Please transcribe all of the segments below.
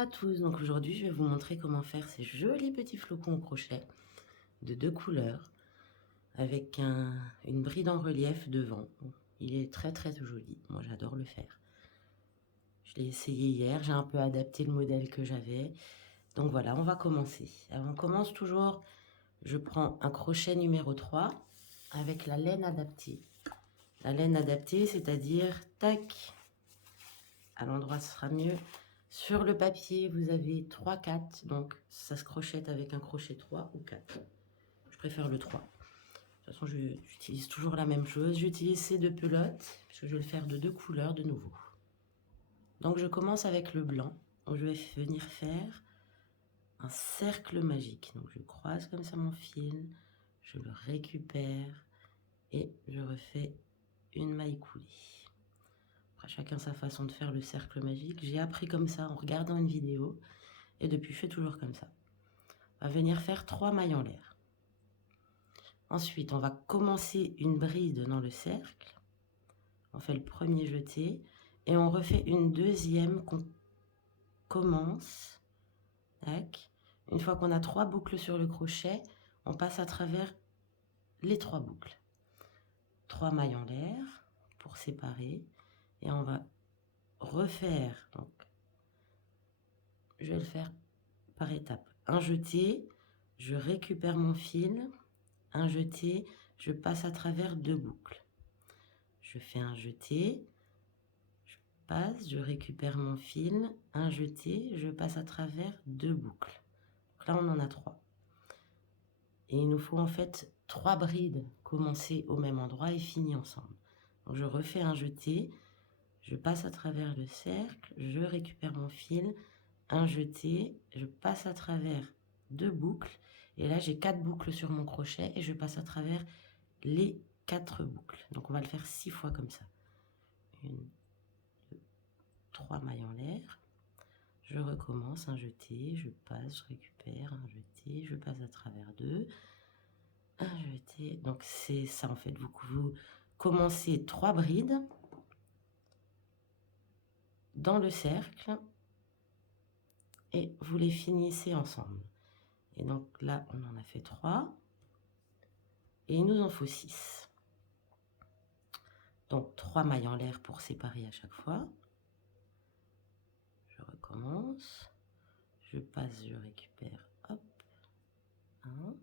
à tous, donc aujourd'hui je vais vous montrer comment faire ces jolis petits flocons au crochet de 2 couleurs avec une bride en relief devant. Il est très joli, moi j'adore le faire. Je l'ai essayé hier, j'ai un peu adapté le modèle que j'avais. Donc voilà, on va commencer. Alors on commence toujours, je prends un crochet numéro 3 avec la laine adaptée. La laine adaptée, c'est-à-dire, tac, à l'endroit ce sera mieux. Sur le papier, vous avez 3, 4, donc ça se crochette avec un crochet 3 ou 4. Je préfère le 3. De toute façon, j'utilise toujours la même chose. J'utilise ces 2 pelotes, parce que je vais le faire de 2 couleurs de nouveau. Donc je commence avec le blanc, où je vais venir faire un cercle magique. Donc je croise comme ça mon fil, je le récupère et je refais une maille coulée. Après, chacun sa façon de faire le cercle magique. J'ai appris comme ça en regardant une vidéo et depuis je fais toujours comme ça. On va venir faire 3 mailles en l'air. Ensuite, on va commencer une bride dans le cercle. On fait le premier jeté et on refait une deuxième qu'on commence. Tac. Une fois qu'on a 3 boucles sur le crochet, on passe à travers les 3 boucles. 3 mailles en l'air pour séparer et on va refaire. Donc, je vais le faire par étapes. Un jeté, je récupère mon fil. Un jeté, je passe à travers 2 boucles. Je fais un jeté, je passe, je récupère mon fil, un jeté, je passe à travers 2 boucles. Donc là, on en a 3. Et il nous faut en fait 3 brides commencer au même endroit et finir ensemble. Donc je refais un jeté, je passe à travers le cercle, je récupère mon fil, un jeté, je passe à travers 2 boucles. Et là, j'ai 4 boucles sur mon crochet et je passe à travers les 4 boucles. Donc on va le faire 6 fois comme ça. 1, 2, 3 mailles en l'air. Je recommence, un jeté, je passe, je récupère, un jeté, je passe à travers 2, un jeté. Donc c'est ça en fait, vous commencez 3 brides dans le cercle et vous les finissez ensemble. Et donc là, on en a fait 3 et il nous en faut 6. Donc 3 mailles en l'air pour séparer à chaque fois. Je recommence, je passe, je récupère, hop, 1,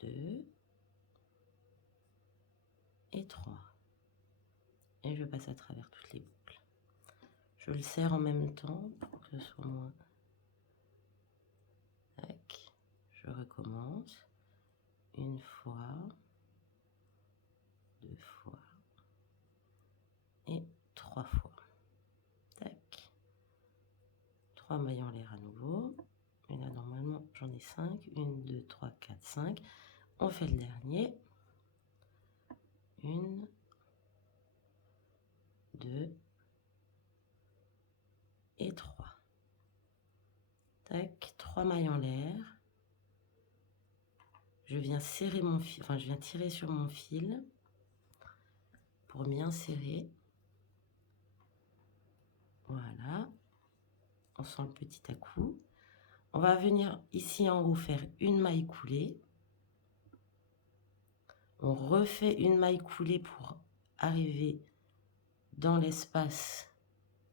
2 et 3. Et je passe à travers toutes les boucles. Je le serre en même temps pour que ce soit moins... Tac. Je recommence. Une fois, 2 fois et 3 fois. Tac. 3 mailles en l'air à nouveau. Et là, normalement, j'en ai 5. 1, 2, 3, 4, 5. On fait le dernier. 1, 2 et 3. Tac. 3 mailles en l'air. Je viens serrer mon fil, enfin, je viens tirer sur mon fil pour bien serrer. Voilà. On sent le petit à-coup. On va venir ici en haut faire une maille coulée. On refait une maille coulée pour arriver dans l'espace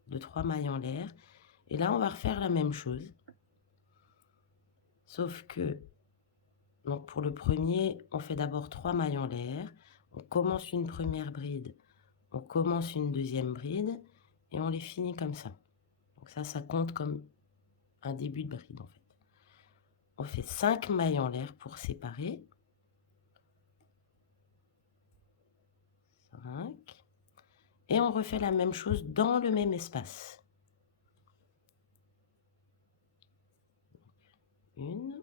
de 3 mailles en l'air. Et là, on va refaire la même chose. Sauf que, donc pour le premier, on fait d'abord 3 mailles en l'air. On commence une première bride, on commence une deuxième bride et on les finit comme ça. Donc ça compte comme un début de bride en fait. On fait 5 mailles en l'air pour séparer. 5. Et on refait la même chose dans le même espace. 1,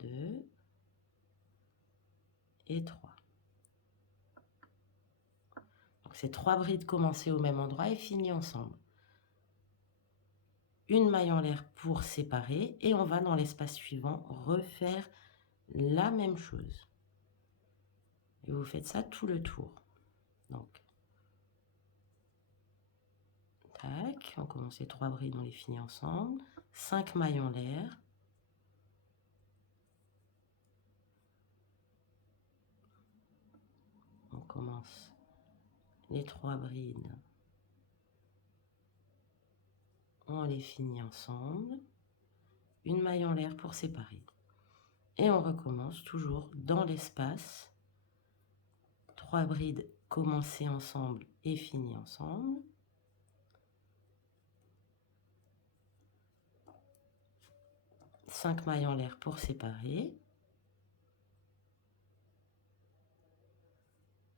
2 et 3. Donc c'est 3 brides commencées au même endroit et finies ensemble. Une maille en l'air pour séparer et on va dans l'espace suivant refaire la même chose. Et vous faites ça tout le tour. Donc commence les 3 brides, on les finit ensemble. 5 mailles en l'air. On commence les 3 brides. On les finit ensemble. Une maille en l'air pour séparer. Et on recommence toujours dans l'espace. 3 brides commencées ensemble et finies ensemble. Cinq mailles en l'air pour séparer.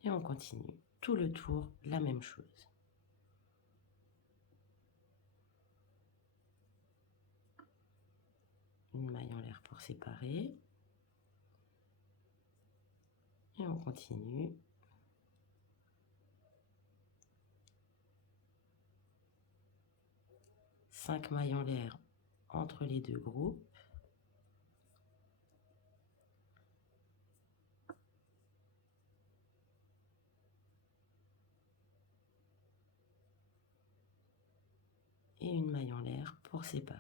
Et on continue tout le tour, la même chose. Une maille en l'air pour séparer. Et on continue. Cinq mailles en l'air entre les deux groupes. Et une maille en l'air pour séparer.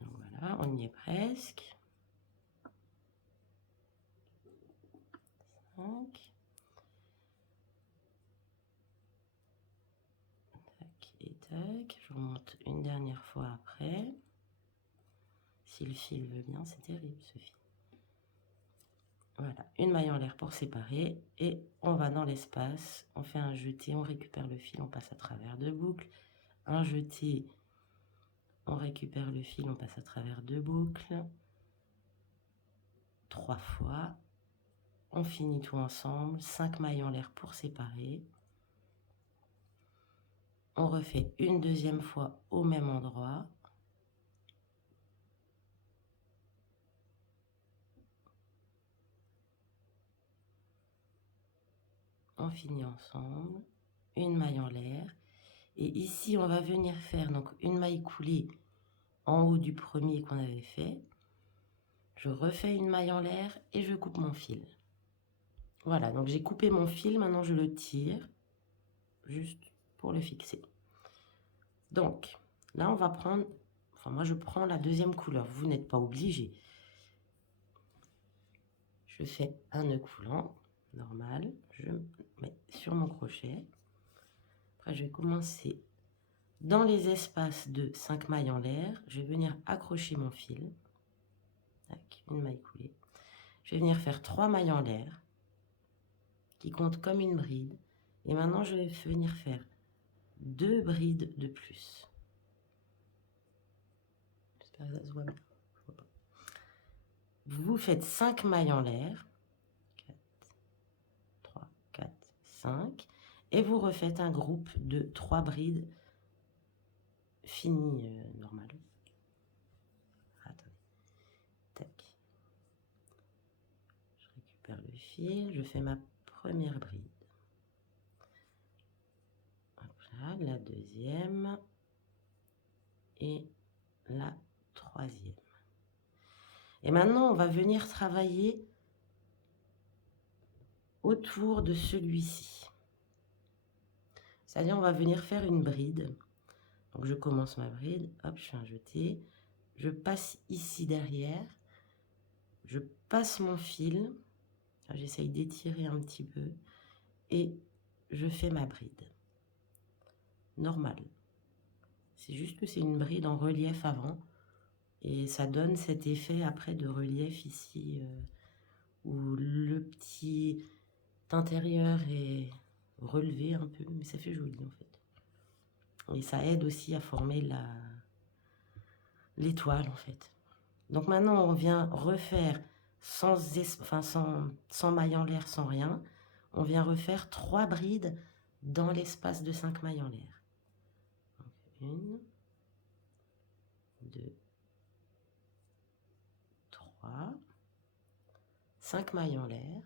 Donc voilà, on y est presque. 5. Tac et tac. Je remonte une dernière fois après. Si le fil veut bien, c'est terrible ce fil. Voilà, une maille en l'air pour séparer et on va dans l'espace, on fait un jeté, on récupère le fil, on passe à travers deux boucles. Un jeté, on récupère le fil, on passe à travers deux boucles. 3 fois. On finit tout ensemble, 5 mailles en l'air pour séparer. On refait une deuxième fois au même endroit. On finit ensemble, une maille en l'air. Et ici, on va venir faire donc une maille coulée en haut du premier qu'on avait fait. Je refais une maille en l'air et je coupe mon fil. Voilà, donc j'ai coupé mon fil, maintenant je le tire, juste pour le fixer. Donc, là on va prendre, enfin moi je prends la deuxième couleur, vous n'êtes pas obligé. Je fais un nœud coulant, normal, je mets sur mon crochet. Après je vais commencer dans les espaces de 5 mailles en l'air, je vais venir accrocher mon fil. Tac, une maille coulée. Je vais venir faire 3 mailles en l'air, qui comptent comme une bride. Et maintenant je vais venir faire 2 brides de plus. J'espère que ça se voit bien. Vous faites 5 mailles en l'air. 4, 3, 4, 5. Et vous refaites un groupe de 3 brides finies normal. Attendez. Tac. Je récupère le fil. Je fais ma première bride. Hop là, la deuxième. Et la troisième. Et maintenant, on va venir travailler autour de celui-ci. C'est-à-dire, on va venir faire une bride. Donc, je commence ma bride. Hop, je fais un jeté. Je passe ici derrière. Je passe mon fil. J'essaye d'étirer un petit peu. Et je fais ma bride. Normale. C'est juste que c'est une bride en relief avant. Et ça donne cet effet après de relief ici. Où le petit intérieur est relevé un peu. Mais ça fait joli en fait. Et ça aide aussi à former l'étoile en fait. Donc maintenant on vient refaire sans maille en l'air, sans rien. On vient refaire 3 brides dans l'espace de 5 mailles en l'air. 1, 2, 3, 5 mailles en l'air.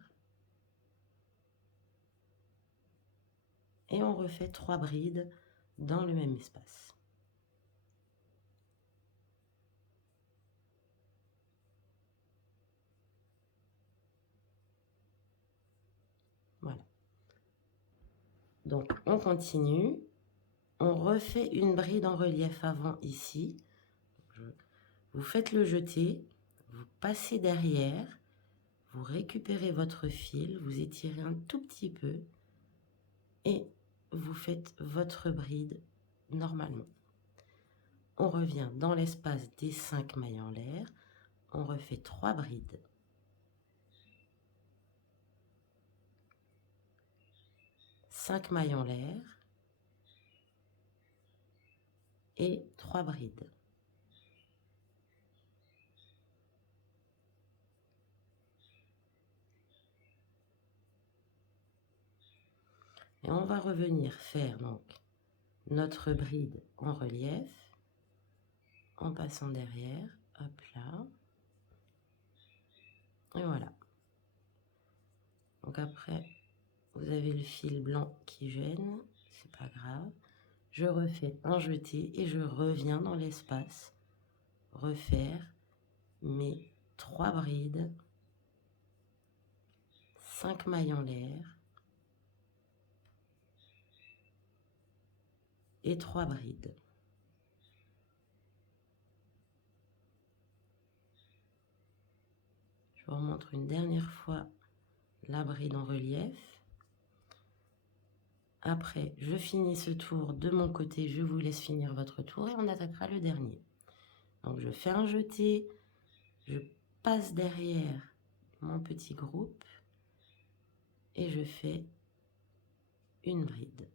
Et on refait 3 brides dans le même espace. Donc, on continue. On refait une bride en relief avant ici. Vous faites le jeté, vous passez derrière, vous récupérez votre fil, vous étirez un tout petit peu et vous faites votre bride normalement. On revient dans l'espace des 5 mailles en l'air, on refait 3 brides. Cinq mailles en l'air et 3 brides. Et on va revenir faire donc notre bride en relief en passant derrière, hop là, et voilà. Donc après, vous avez le fil blanc qui gêne, c'est pas grave. Je refais un jeté et je reviens dans l'espace refaire mes 3 brides, 5 mailles en l'air et 3 brides. Je vous remontre une dernière fois la bride en relief. Après, je finis ce tour de mon côté, je vous laisse finir votre tour et on attaquera le dernier. Donc je fais un jeté, je passe derrière mon petit groupe et je fais une bride.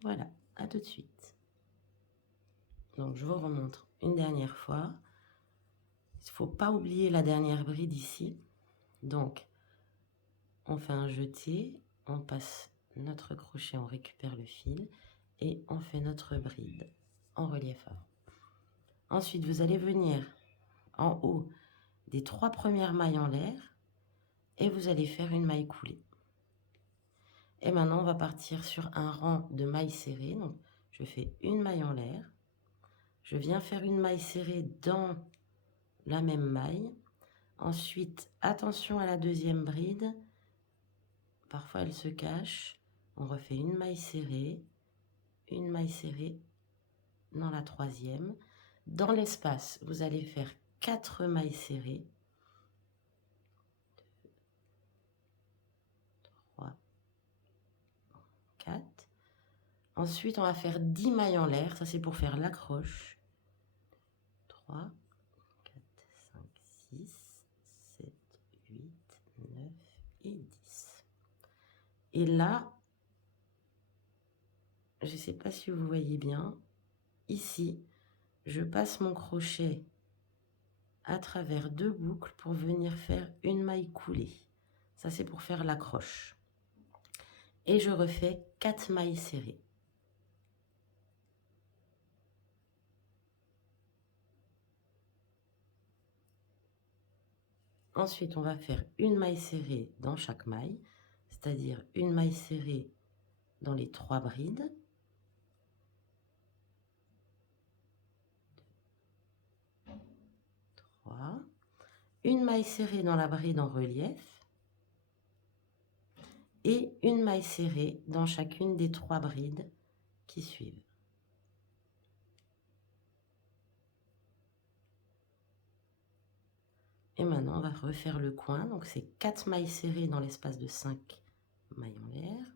Voilà, à tout de suite. Donc je vous remontre une dernière fois. Il ne faut pas oublier la dernière bride ici. Donc on fait un jeté, on passe notre crochet, on récupère le fil et on fait notre bride en relief avant. Ensuite, vous allez venir en haut des 3 premières mailles en l'air et vous allez faire une maille coulée. Et maintenant, on va partir sur un rang de mailles serrées. Donc, je fais une maille en l'air. Je viens faire une maille serrée dans la même maille. Ensuite, attention à la deuxième bride. Parfois, elle se cache. On refait une maille serrée dans la troisième. Dans l'espace, vous allez faire 4 mailles serrées. 3, 4. Ensuite, on va faire 10 mailles en l'air. Ça, c'est pour faire l'accroche. 3, 4, 5, 6, 7, 8, 9 et 10. Et là, je ne sais pas si vous voyez bien, ici, je passe mon crochet à travers 2 boucles pour venir faire une maille coulée. Ça, c'est pour faire l'accroche. Et je refais 4 mailles serrées. Ensuite, on va faire une maille serrée dans chaque maille, c'est-à-dire une maille serrée dans les 3 brides. 3. Une maille serrée dans la bride en relief et une maille serrée dans chacune des 3 brides qui suivent. Et maintenant, on va refaire le coin. Donc, c'est 4 mailles serrées dans l'espace de 5 mailles en l'air.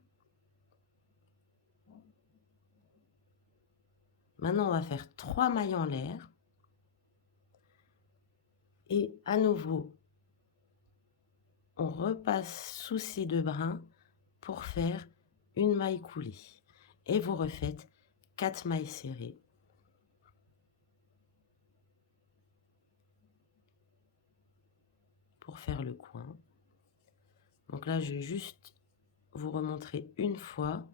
Maintenant, on va faire 3 mailles en l'air. Et à nouveau, on repasse sous ces 2 brins pour faire une maille coulée. Et vous refaites 4 mailles serrées. Pour faire le coin. Donc là, je vais juste vous remontrer une fois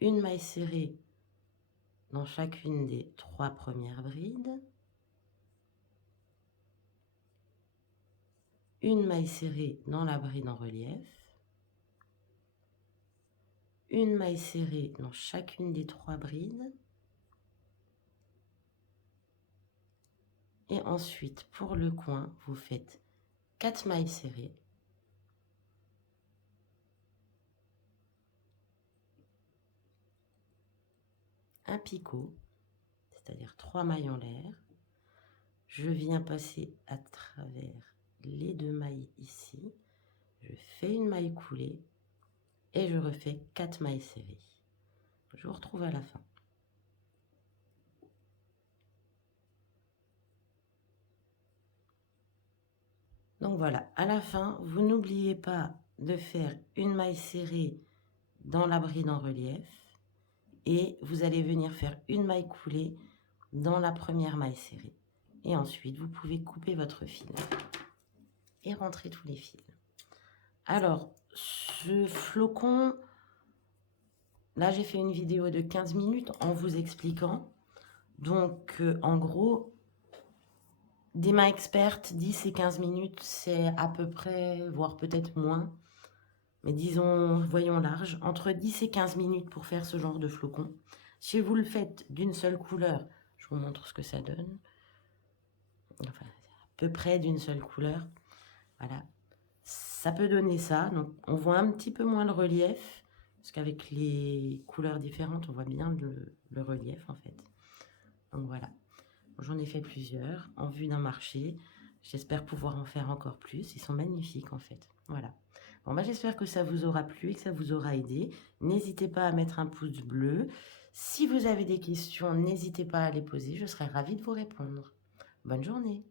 une maille serrée dans chacune des 3 premières brides, une maille serrée dans la bride en relief, une maille serrée dans chacune des 3 brides, et ensuite pour le coin, vous faites 4 mailles serrées, un picot, c'est-à-dire 3 mailles en l'air. Je viens passer à travers les 2 mailles ici. Je fais une maille coulée et je refais 4 mailles serrées. Je vous retrouve à la fin. Donc voilà, à la fin, vous n'oubliez pas de faire une maille serrée dans la bride en relief et vous allez venir faire une maille coulée dans la première maille serrée. Et ensuite, vous pouvez couper votre fil et rentrer tous les fils. Alors, ce flocon, là j'ai fait une vidéo de 15 minutes en vous expliquant. Donc, en gros, des mains expertes, 10 et 15 minutes, c'est à peu près, voire peut-être moins. Mais disons, voyons large, entre 10 et 15 minutes pour faire ce genre de flocon. Si vous le faites d'une seule couleur, je vous montre ce que ça donne. Enfin, à peu près d'une seule couleur. Voilà. Ça peut donner ça. Donc, on voit un petit peu moins le relief. Parce qu'avec les couleurs différentes, on voit bien le relief, en fait. Donc, voilà. J'en ai fait plusieurs en vue d'un marché. J'espère pouvoir en faire encore plus. Ils sont magnifiques, en fait. Voilà. Bon, bah, j'espère que ça vous aura plu et que ça vous aura aidé. N'hésitez pas à mettre un pouce bleu. Si vous avez des questions, n'hésitez pas à les poser. Je serai ravie de vous répondre. Bonne journée.